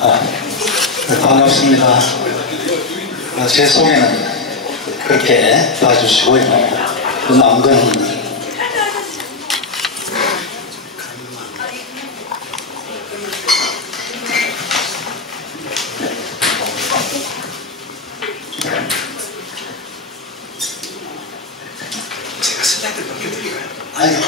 반갑습니다. 제 소개는 그렇게 봐주시고요. 남건 제가 슬라이드 넘겨드릴까요? 아니요.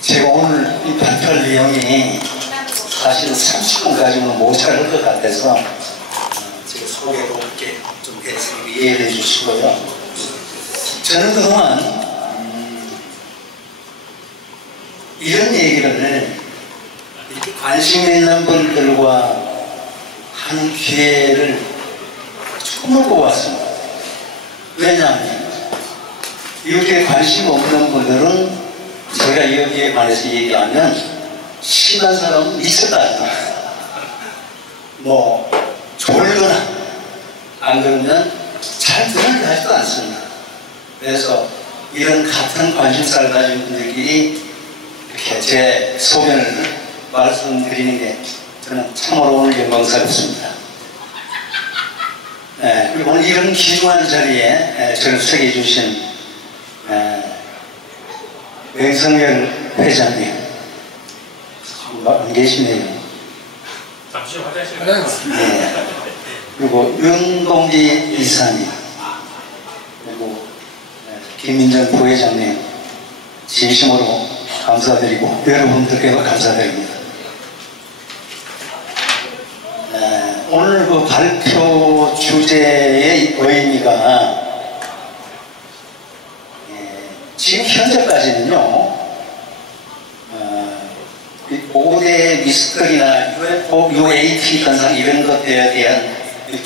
제가 오늘 이 발표할 내용이 사실 30분까지는 모자랄 것 같아서 제가 소개를 짧게 좀 해서 이해해 주시고요. 저는 그동안 이런 얘기를 이렇게 관심 있는 분들과 한 기회를 처음 뽑았습니다. 왜냐하면 여기에 관심 없는 분들은 제가 여기에 관해서 얘기하면 심한 사람은 있었다. 뭐 졸거나 안 그러면 잘 들으려 하지도 않습니다. 그래서 이런 같은 관심사를 가진 분들끼리 이렇게 제 소견을 말씀드리는 게 저는 참으로 오늘 영광스럽습니다. 그리고 오늘 이런 귀중한 자리에 저를 소개해 주신 맹성열 회장님 안 계시네요. 잠시 화장실. 네. 그리고 윤동기 이사님, 그리고 김민정 부회장님 진심으로 감사드리고 여러분들께도 감사드립니다. 오늘 그 발표 주제의 의미가 지금 현재까지는요, 5대 미스터리나 UFO, UAP 현상 이런 것들에 대한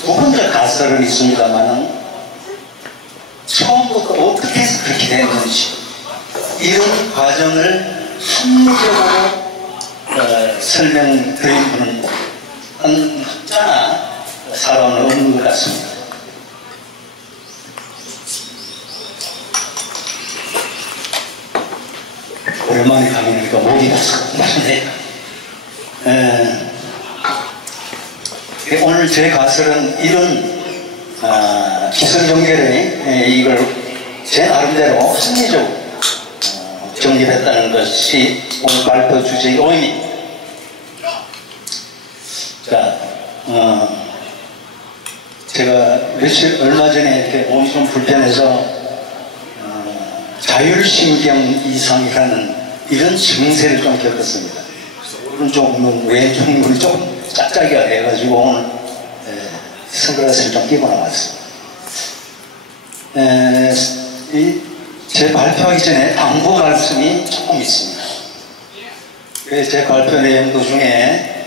두 번째 가설은 있습니다만은 처음부터 어떻게 해서 그렇게 됐는지 이런 과정을 합리적으로 설명드린 분은 한 학자나 사람은 없는 것 같습니다. 오랜만에 가니까 목이 가서 오늘 제 가설은 이런 기술종결의 이걸 제 나름대로 합리적으로 정립했다는 것이 오늘 발표 주제의 의미. 자, 제가 얼마 전에 이렇게 몸이 좀 불편해서 자율신경 이상이라는 이런 증세를 좀 겪었습니다. 오른쪽 눈, 왼쪽 눈이 좀 짝짝이가 돼가지고 오늘 선글라스를 좀 끼고 나왔습니다. 제 발표하기 전에 당부 말씀이 조금 있습니다. 제 발표 내용도 중에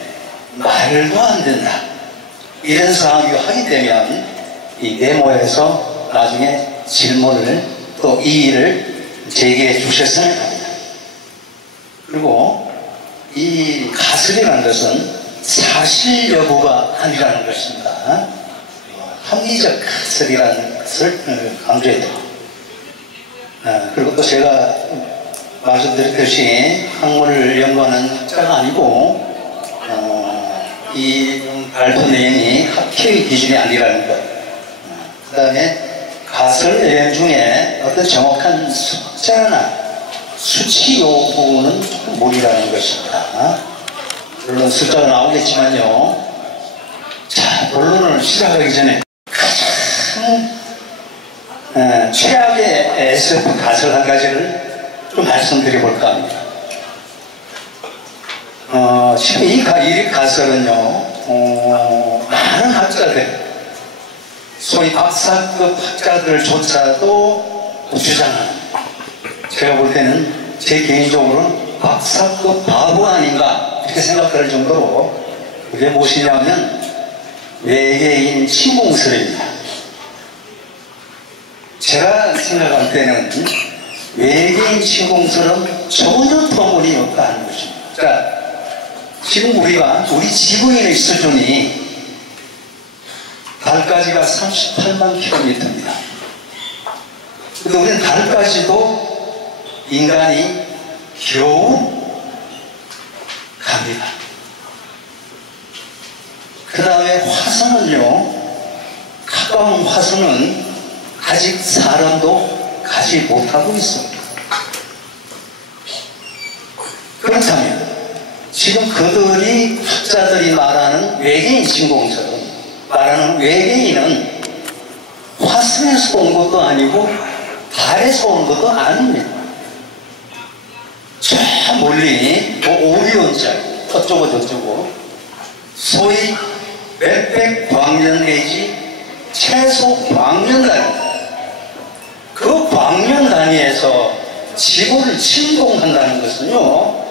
말도 안 된다 이런 사항이 확인되면 이 메모에서 나중에 질문을 또 이의를 제기해 주셨으면 합니다. 그리고 이 가설이라는 것은 사실 여부가 아니라는 것입니다. 합리적 가설이라는 것을 강조해야 됩니다. 그리고 또 제가 말씀드렸듯이 학문을 연구하는 학자가 아니고 이 발표 내용이 학회의 기준이 아니라는 것. 그 다음에 가설 내용 중에 어떤 정확한 숫자나 수치 요구는 조금 무리라는 것입니다. 물론 숫자가 나오겠지만요. 자, 본론을 시작하기 전에 가장 최악의 SF 가설 한 가지를 좀 말씀드려볼까 합니다. 지금 이 가설은요, 많은 학자들, 소위 박사급 학자들조차도 주장하는, 제가 볼 때는 제 개인적으로는 박사급 바보 아닌가 이렇게 생각할 정도로 그게 무엇이냐면 외계인 침공설입니다. 제가 생각할 때는 외계인 침공설은 전혀 터무니없다 하는 것입니다. 자, 지금 우리 지구인의 수준이 달까지가 38만 킬로미터입니다. 근데 우리는 달까지도 인간이 겨우 합니다. 그 다음에 화성은요, 가까운 화성은 아직 사람도 가지 못하고 있습니다. 그렇다면 지금 그들이 학자들이 말하는 외계인 침공처럼 말하는 외계인은 화성에서 온 것도 아니고 달에서 온 것도 아닙니다. 저 멀리 오리온자 어쩌고 저쩌고 소위 몇백 광년 내지 최소 광년 단위, 그 광년 단위에서 지구를 침공한다는 것은요,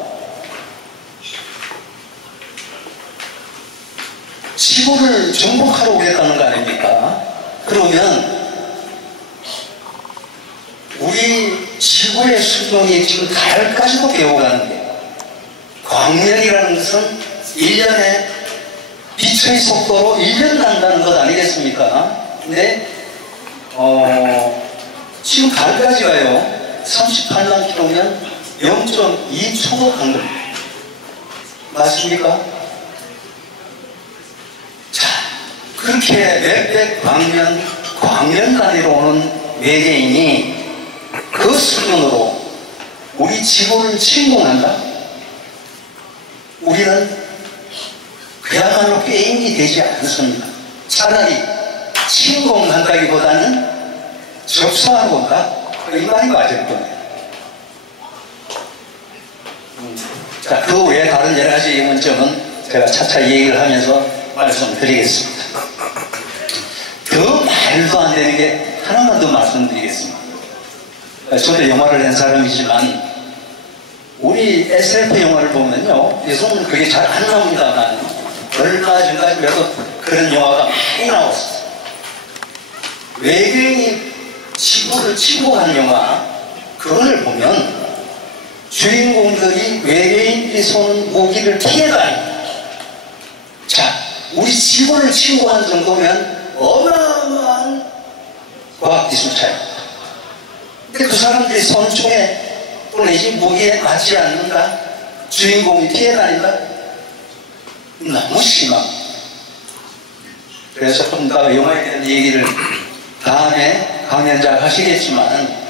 지구를 정복하러 오겠다는 거 아닙니까? 그러면 우리 지구의 수명이 지금 달까지도 배워가는데, 광년이라는 것은 1년에 빛의 속도로 1년 간다는 것 아니겠습니까? 근데 지금 달까지 가요. 38만 킬로면 0.2초도 간 겁니다. 맞습니까? 자, 그렇게 몇백 광년 단위로 오는 외계인이 그 수준으로 우리 지구를 침공한다? 우리는 그야말로 게임이 되지 않습니다. 차라리 침공한다기보다는 접수하고 온다? 이 말이 맞을 겁니다. 자, 그 외에 다른 여러 가지 문점은 제가 차차 얘기를 하면서 말씀드리겠습니다. 더 말도 안 되는 게 하나만 더 말씀드리겠습니다. 저도 영화를 한 사람이지만 우리 SF 영화를 보면요, 요즘은 그게 잘 안 나옵니다만 얼마 전까지 그런 영화가 많이 나왔어요. 외계인이 지구를 침공하는 영화, 그걸 보면 주인공들이 외계인이 쏘는 무기를 피해다닙니다. 자, 우리 지구를 침공한 정도면 어마어마한 과학기술 차이입니다. 근데 그 사람들이 쏘는 총에 또 내지 무기에 맞지 않는다? 주인공이 피해다닌다? 너무 심합니다. 그래서 좀 더 영화에 대한 얘기를 다음에 강연자 하시겠지만,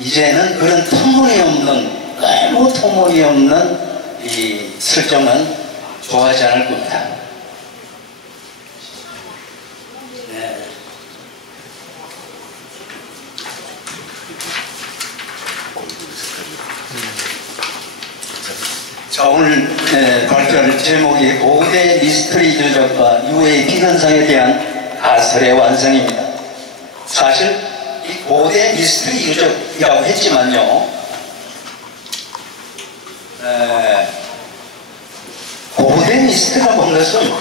이제는 그런 터무니없는, 너무 터무니없는 이 설정은 좋아하지 않을 겁니다. 네. 자, 오늘 발표할 제목이 고대 미스터리 조작과 UAP 현상에 대한 가설의 완성입니다. 사실 이 고대 미스터리 유적이라고 했지만요, 고대 미스터리라고 하는 것은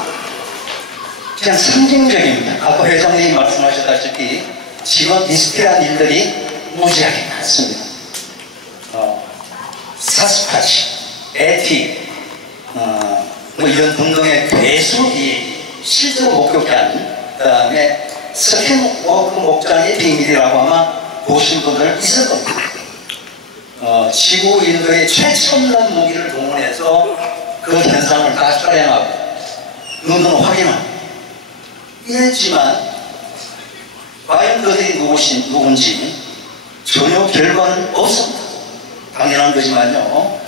그냥 상징적입니다. 아까 회장님이 말씀하셨다시피 지금 미스터리한 일들이 무지하게 많습니다. 사스파치, 에티, 뭐 이런 등등의 괴수이 실제로 목격한, 그 다음에 스킨워크 목장의 비밀이라고 아마 보신 분들 있을 겁니다. 지구인들의 최첨단 무기를 동원해서 그 현상을 다 촬영하고 눈으로 확인하고 이랬지만 과연 그들이 누군지 전혀 결과는 없습니다. 당연한 거지만요.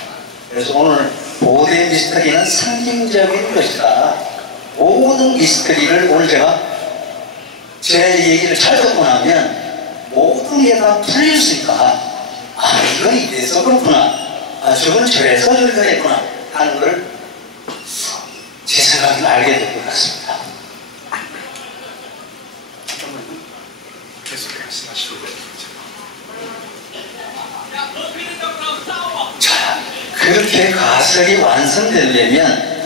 그래서 오늘 고대 미스터리는 상징적인 것이다. 모든 미스터리를 오늘 제가 제 얘기를 잘 듣고 나면 모든 게 다 풀릴 수 있다. 아, 이건 이래서 그렇구나. 아, 저거는 저래서 저래서 했구나 하는 걸 제 생각에는 알게 될 것 같습니다. 계속 말씀하시고. 자, 그렇게 가설이 완성되려면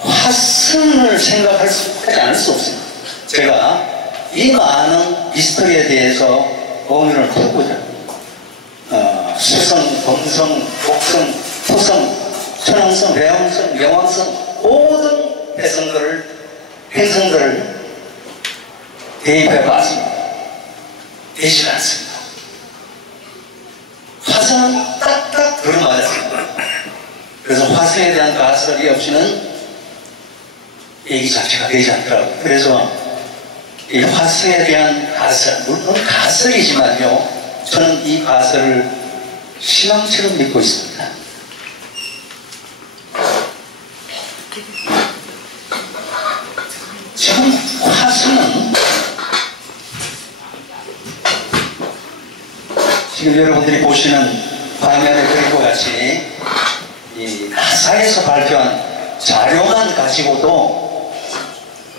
화성을 생각하지 않을 수 없습니다. 제가 이 많은 미스터리에 대해서 의문을 풀고자 수성, 범성, 목성, 토성, 천왕성, 대왕성, 명왕성 모든 행성들을 대입해 봤습니다. 되지 않습니다. 화성은 딱딱 들어맞았습니다. 그래서 화성에 대한 가설이 없이는 얘기 자체가 되지 않더라고요. 그래서 이 화성에 대한 가설, 물론 가설이지만요, 저는 이 가설을 신앙처럼 믿고 있습니다. 지금 화성은 지금 여러분들이 보시는 화면에 그린 것 같이 이 나사에서 발표한 자료만 가지고도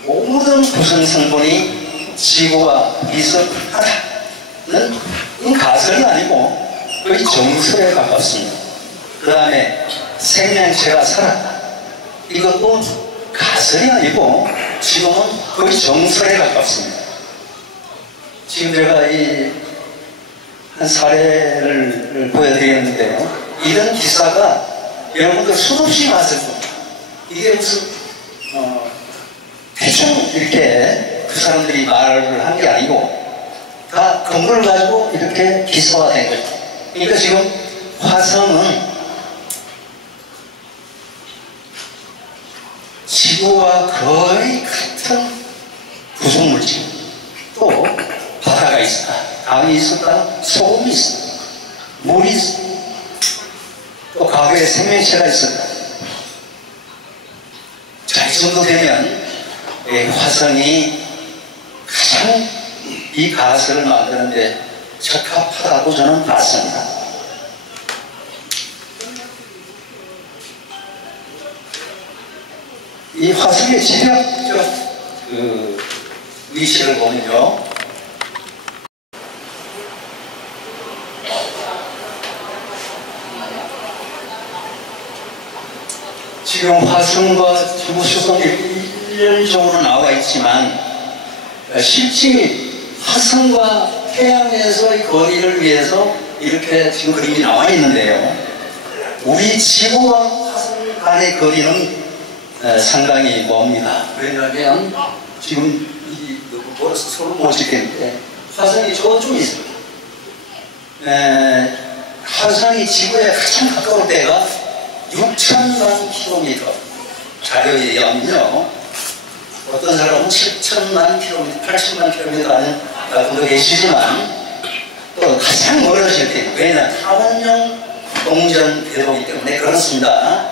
모든 구성 성분이 지구와 비슷하다는 가설이 아니고 거의 정설에 가깝습니다. 그 다음에 생명체가 살았다. 이것도 가설이 아니고 지금은 거의 정설에 가깝습니다. 지금 제가 한 사례를 보여드렸는데요. 이런 기사가 여러분들 수없이 봤을 겁니다. 이게 무슨 대충 이렇게 그 사람들이 말을 한 게 아니고 다 근거를 가지고 이렇게 기사화된 거죠. 그러니까 지금 화성은 지구와 거의 같은 구성물질, 또 바다가 있었다, 강이 있었다, 소금이 있었다, 물이 있었다, 또 과거에 생명체가 있었다. 자, 이 정도 되면 화성이 가장 이 가설을 만드는데 적합하다고 저는 봤습니다. 이 화성의 지력적 위치를 보면요, 지금 화성과 지구 수성이 일렬적으로 나와 있지만 실제 화성과 태양에서의 거리를 위해서 이렇게 지금 그림이 나와 있는데요, 우리 지구와 화성 간의 거리는 상당히 멉니다. 왜냐하면 지금 서로 못 찍겠는데 화성이 저쪽에 있습니다. 화성이 지구에 가장 가까울 때가 6천만 킬로미터, 자료에 의하면요, 어떤 사람은 7천만 킬로미터, 8천만 킬로미터 분도 계시지만 또 가장 멀어질 때, 왜냐하면 타원형 동전 궤도이기 때문에 그렇습니다.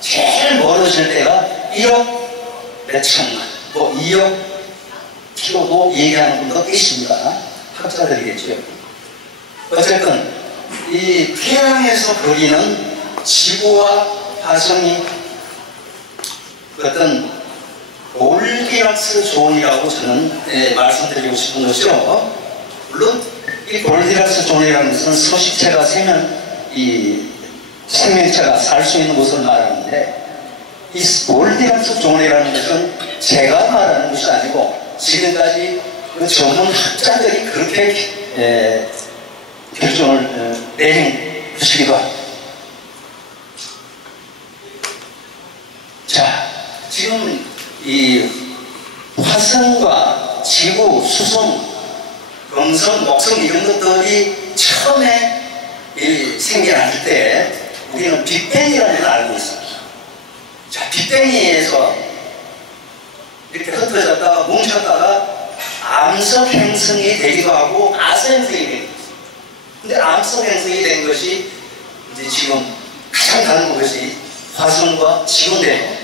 제일 멀어질 때가 1억 몇천만, 뭐 2억 킬로도 얘기하는 분도 계십니다. 학자들이겠죠. 어쨌든 이 태양에서 거리는 지구와 화성이 어떤 골디락스 존이라고 저는 말씀드리고 싶은 것이죠. 물론 이 골디락스 존이라는 것은 서식체가 이 생명체가 살 수 있는 곳을 말하는데, 이 골디락스 존이라는 것은 제가 말하는 것이 아니고 지금까지 그 전문 학자들이 그렇게 결정을 내린 것이기도 합니다. 자, 지금 이 화성과 지구, 수성, 금성, 목성 이런 것들이 처음에 생겨날 때 우리는 빅뱅이라는 걸 알고 있습니다. 자, 빅뱅이에서 이렇게 흩어졌다가 뭉쳤다가 암석 행성이 되기도 하고 가스 행성이 되기도 합니다. 근데 암석 행성이 된 것이 이제 지금 가장 다른 것이 화성과 지구인데요.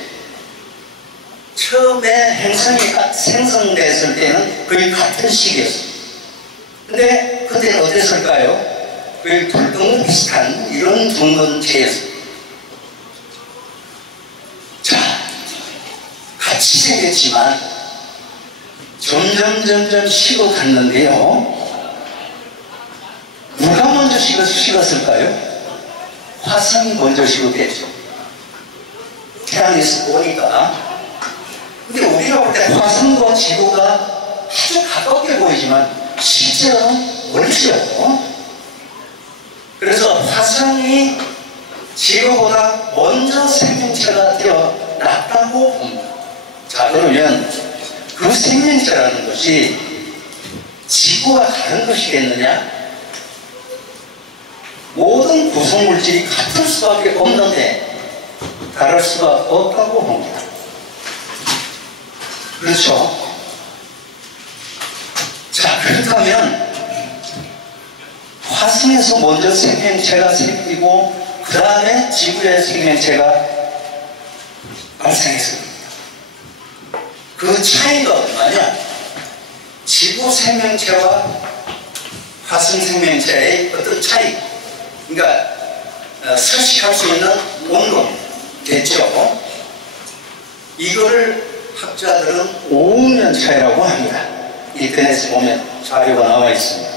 처음에 행성이 생성됐을 때는 거의 같은 시기였습니다. 근데 그때는 어땠을까요? 거의 불덩이 비슷한 이런 둥근체였습니다. 자, 같이 생겼지만 점점 식어갔는데요. 누가 먼저 식었을까요? 화성이 먼저 식었겠죠. 태양에서 보니까. 근데 우리가 볼 때 화성과 지구가 아주 가깝게 보이지만 실제로는 멀죠. 그래서 화성이 지구보다 먼저 생명체가 태어났다고 봅니다. 자, 그러면 그 생명체라는 것이 지구와 다른 것이겠느냐? 모든 구성물질이 같을 수밖에 없는데 다를 수가 없다고 봅니다. 그렇죠? 자, 그렇다면 화성에서 먼저 생명체가 생기고 그 다음에 지구에 생명체가 발생했습니다. 그 차이가 얼마냐? 지구 생명체와 화성 생명체의 어떤 차이, 그러니까 서식할 수 있는 온도겠죠. 이거를 학자들은 5억 년 차이라고 합니다. 인터넷에 보면 자료가 나와 있습니다.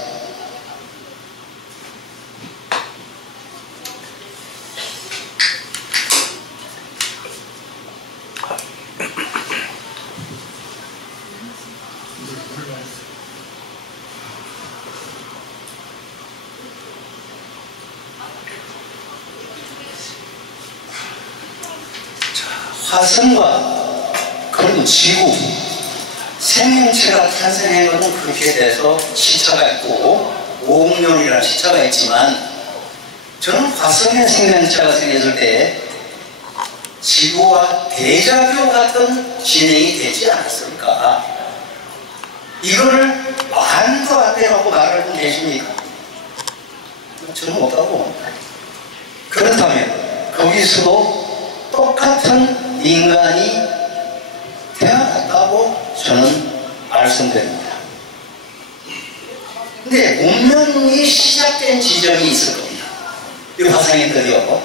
화성과 그리고 지구, 생명체가 탄생한 것은 그렇게 돼서 시차가 있고 5억 년이라는 시차가 있지만, 저는 화성의 생명체가 생겼을 때 지구와 대자뷰 같은 진행이 되지 않았을까? 이거를 말도 안 되라고 말하고 계십니까? 저는 없다고 봅니다. 그렇다면 거기서도 똑같은 인간이 태어났다고 저는 말씀드립니다. 근데 문명이 시작된 지점이 있을 겁니다. 이 화성인들이요.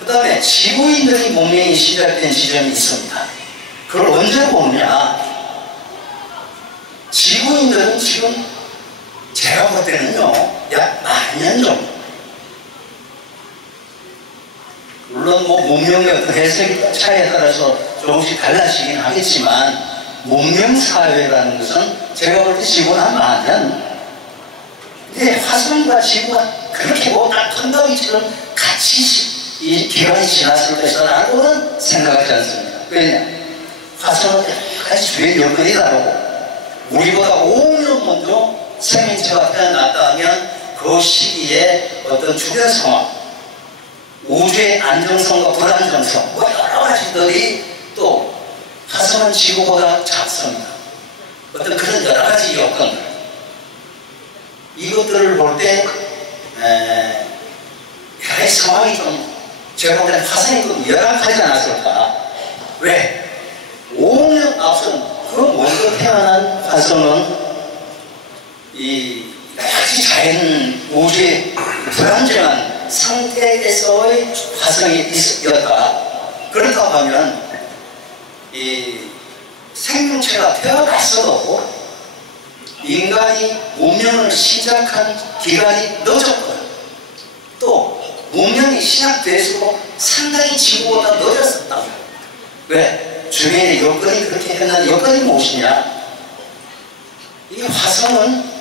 그 다음에 지구인들이 문명이 시작된 지점이 있습니다. 그걸 언제 보느냐? 지구인들은 지금 제가 볼 때는요, 약 10,000년 정도. 물론 뭐 문명의 어떤 해석 차이에 따라서 조금씩 달라지긴 하겠지만, 문명사회라는 것은 제가 볼 때 지구는 한 10,000년. 근데 화성과 지구가 그렇게 뭐 딱 한덩이처럼 같이 이 기간이 지났을 것이라고는 생각하지 않습니다. 왜냐? 화성은 여러 가지 주변 여건이 다르고, 우리보다 5억 년 먼저 생명체가 태어났다 하면 그 시기에 어떤 주변 상황, 우주의 안정성과 불안정성, 뭐 여러 가지들이 또 화성은 지구보다 작습니다. 어떤 그런 여러 가지 요건들, 이것들을 볼 때 여러 가지 상황이 좀, 제가 볼 때는 화성이 좀 열악하지 않았을까? 왜? 5억 년 앞선 그 먼저 태어난 화성은 이 여러 가지 자연 우주의 불안정한 상태에서의 화성이 있었다. 그렇다고 하면 이 생명체가 태어났어도 인간이 문명을 시작한 기간이 늦었고요. 또 문명이 시작돼서도 상당히 지구보다 늦었었다고. 왜? 주변의 여건이 그렇게 했는 여건이 무엇이냐? 이 화성은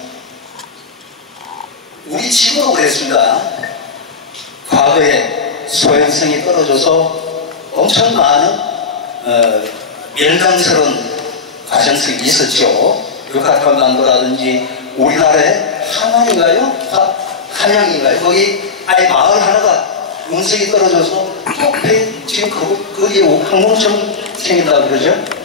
우리 지구도 그랬습니다. 과거에 소행성이 떨어져서 엄청 많은 멸망스러운 과정성이 있었죠. 유카탄반도라든지 우리나라의 함양인가요? 함양인가요? 거기 아예 마을 하나가 운석이 떨어져서 또 지금 거기에 항공처럼 생긴다고 그러죠.